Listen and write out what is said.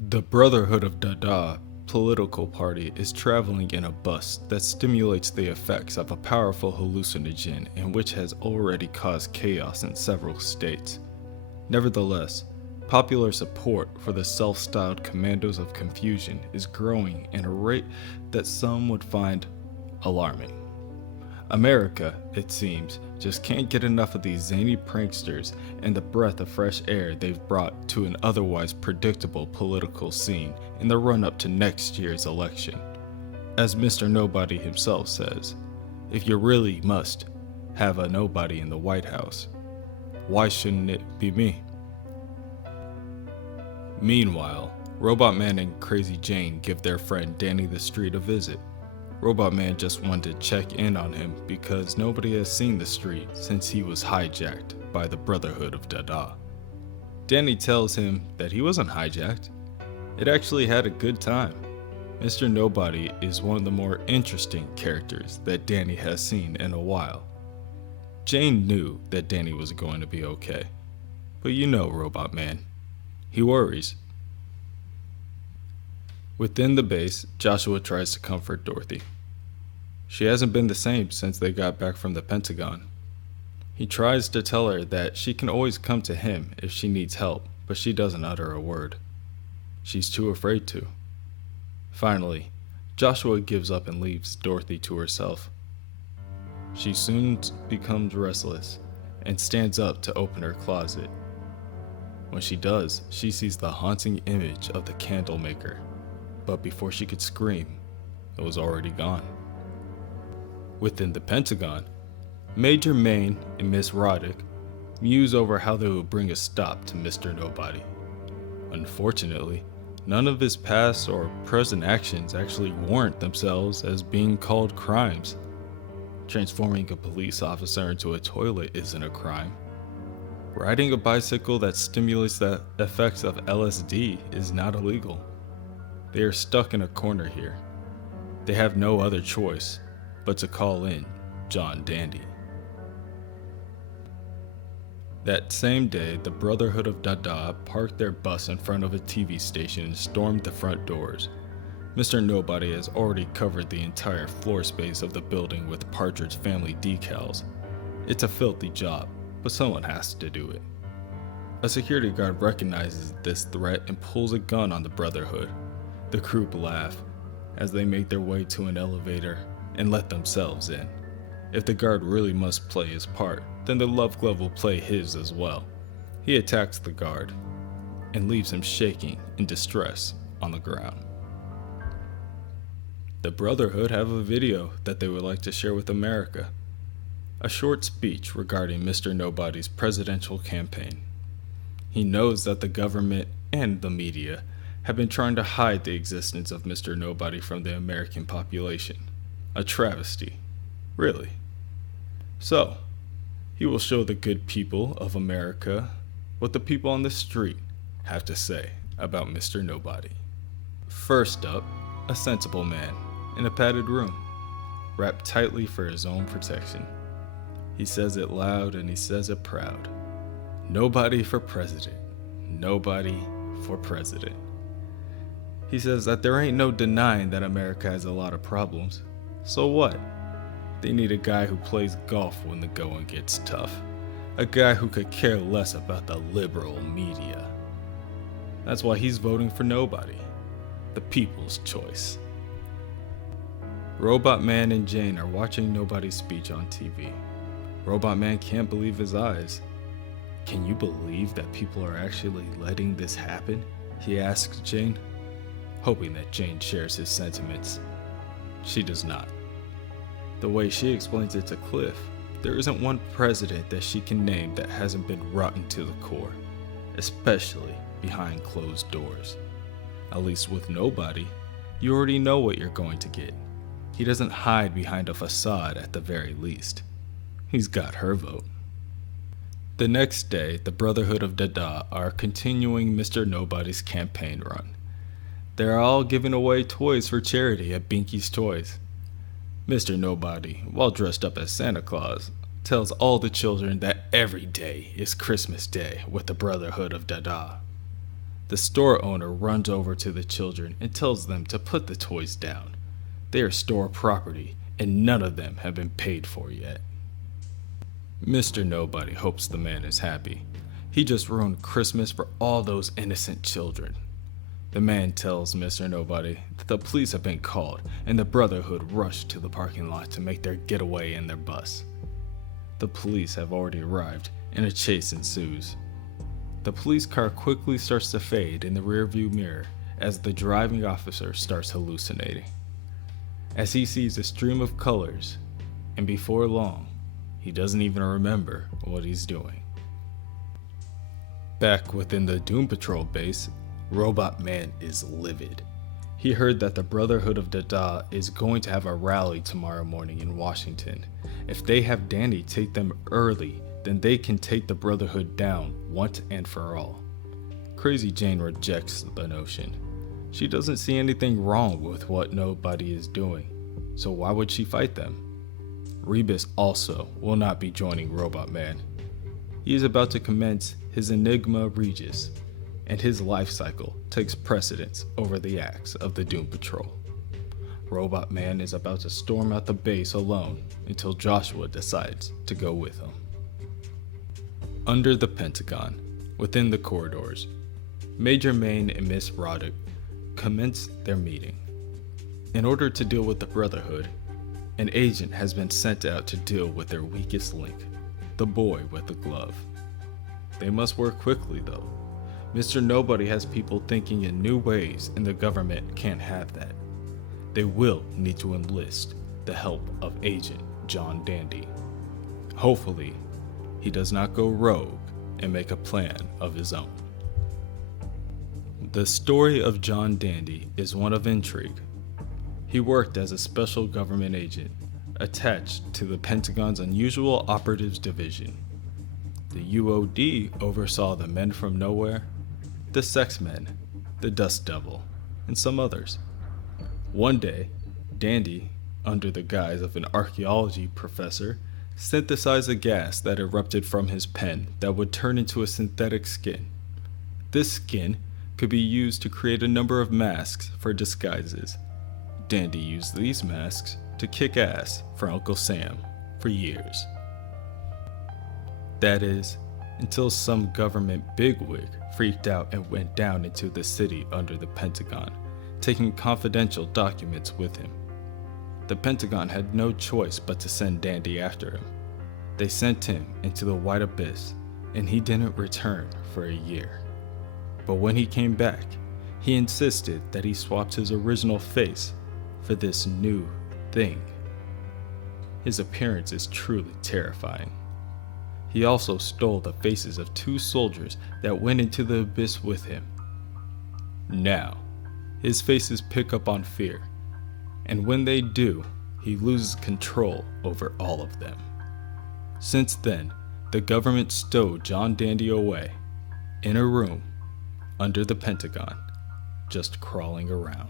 The Brotherhood of Dada political party is traveling in a bus that stimulates the effects of a powerful hallucinogen and which has already caused chaos in several states. Nevertheless, popular support for the self-styled Commandos of Confusion is growing at a rate that some would find alarming. America, it seems, just can't get enough of these zany pranksters and the breath of fresh air they've brought to an otherwise predictable political scene in the run up to next year's election. As Mr. Nobody himself says, if you really must have a nobody in the White House, why shouldn't it be me? Meanwhile, Robot Man and Crazy Jane give their friend Danny the Street a visit. Robot Man just wanted to check in on him because nobody has seen the street since he was hijacked by the Brotherhood of Dada. Danny tells him that he wasn't hijacked. It actually had a good time. Mr. Nobody is one of the more interesting characters that Danny has seen in a while. Jane knew that Danny was going to be okay. But you know Robot Man. He worries. Within the base, Joshua tries to comfort Dorothy. She hasn't been the same since they got back from the Pentagon. He tries to tell her that she can always come to him if she needs help, but she doesn't utter a word. She's too afraid to. Finally, Joshua gives up and leaves Dorothy to herself. She soon becomes restless and stands up to open her closet. When she does, she sees the haunting image of the candle maker. But before she could scream, it was already gone. Within the Pentagon, Major Maine and Miss Roddick muse over how they would bring a stop to Mr. Nobody. Unfortunately, none of his past or present actions actually warrant themselves as being called crimes. Transforming a police officer into a toilet isn't a crime. Riding a bicycle that stimulates the effects of LSD is not illegal. They are stuck in a corner here. They have no other choice but to call in John Dandy. That same day, the Brotherhood of Dada parked their bus in front of a TV station and stormed the front doors. Mr. Nobody has already covered the entire floor space of the building with Partridge Family decals. It's a filthy job, but someone has to do it. A security guard recognizes this threat and pulls a gun on the Brotherhood. The group laugh as they make their way to an elevator and let themselves in. If the guard really must play his part, then the Love Glove will play his as well. He attacks the guard and leaves him shaking in distress on the ground. The Brotherhood have a video that they would like to share with America. A short speech regarding Mr. Nobody's presidential campaign. He knows that the government and the media have been trying to hide the existence of Mr. Nobody from the American population. A travesty, really. So, he will show the good people of America what the people on the street have to say about Mr. Nobody. First up, a sensible man in a padded room, wrapped tightly for his own protection. He says it loud and he says it proud. Nobody for president. Nobody for president. He says that there ain't no denying that America has a lot of problems. So what? They need a guy who plays golf when the going gets tough. A guy who could care less about the liberal media. That's why he's voting for Nobody. The people's choice. Robot Man and Jane are watching Nobody's speech on TV. Robot Man can't believe his eyes. Can you believe that people are actually letting this happen? He asks Jane, hoping that Jane shares his sentiments. She does not. The way she explains it to Cliff, there isn't one president that she can name that hasn't been rotten to the core, especially behind closed doors. At least with Nobody, you already know what you're going to get. He doesn't hide behind a facade at the very least. He's got her vote. The next day, the Brotherhood of Dada are continuing Mr. Nobody's campaign run. They're all giving away toys for charity at Binky's Toys. Mr. Nobody, while dressed up as Santa Claus, tells all the children that every day is Christmas Day with the Brotherhood of Dada. The store owner runs over to the children and tells them to put the toys down. They are store property, and none of them have been paid for yet. Mr. Nobody hopes the man is happy. He just ruined Christmas for all those innocent children. The man tells Mr. Nobody that the police have been called and the Brotherhood rushed to the parking lot to make their getaway in their bus. The police have already arrived and a chase ensues. The police car quickly starts to fade in the rearview mirror as the driving officer starts hallucinating. As he sees a stream of colors, and before long, he doesn't even remember what he's doing. Back within the Doom Patrol base, Robot Man is livid. He heard that the Brotherhood of Dada is going to have a rally tomorrow morning in Washington. If they have Danny take them early, then they can take the Brotherhood down once and for all. Crazy Jane rejects the notion. She doesn't see anything wrong with what Nobody is doing, so why would she fight them? Rebus also will not be joining Robot Man. He is about to commence his Enigma Regis, and his life cycle takes precedence over the acts of the Doom Patrol. Robot Man is about to storm out the base alone until Joshua decides to go with him. Under the Pentagon, within the corridors, Major Maine and Miss Roddick commence their meeting. In order to deal with the Brotherhood, an agent has been sent out to deal with their weakest link, the boy with the glove. They must work quickly though. Mr. Nobody has people thinking in new ways and the government can't have that. They will need to enlist the help of Agent John Dandy. Hopefully, he does not go rogue and make a plan of his own. The story of John Dandy is one of intrigue. He worked as a special government agent attached to the Pentagon's Unusual Operatives Division. The UOD oversaw the Men from Nowhere, the Sex Men, the Dust Devil, and some others. One day, Dandy, under the guise of an archaeology professor, synthesized a gas that erupted from his pen that would turn into a synthetic skin. This skin could be used to create a number of masks for disguises. Dandy used these masks to kick ass for Uncle Sam for years. That is, until some government bigwig freaked out and went down into the city under the Pentagon, taking confidential documents with him. The Pentagon had no choice but to send Dandy after him. They sent him into the white abyss, and he didn't return for a year. But when he came back, he insisted that he swapped his original face for this new thing. His appearance is truly terrifying. He also stole the faces of 2 soldiers that went into the abyss with him. Now, his faces pick up on fear, and when they do, he loses control over all of them. Since then, the government stowed John Dandy away, in a room, under the Pentagon, just crawling around.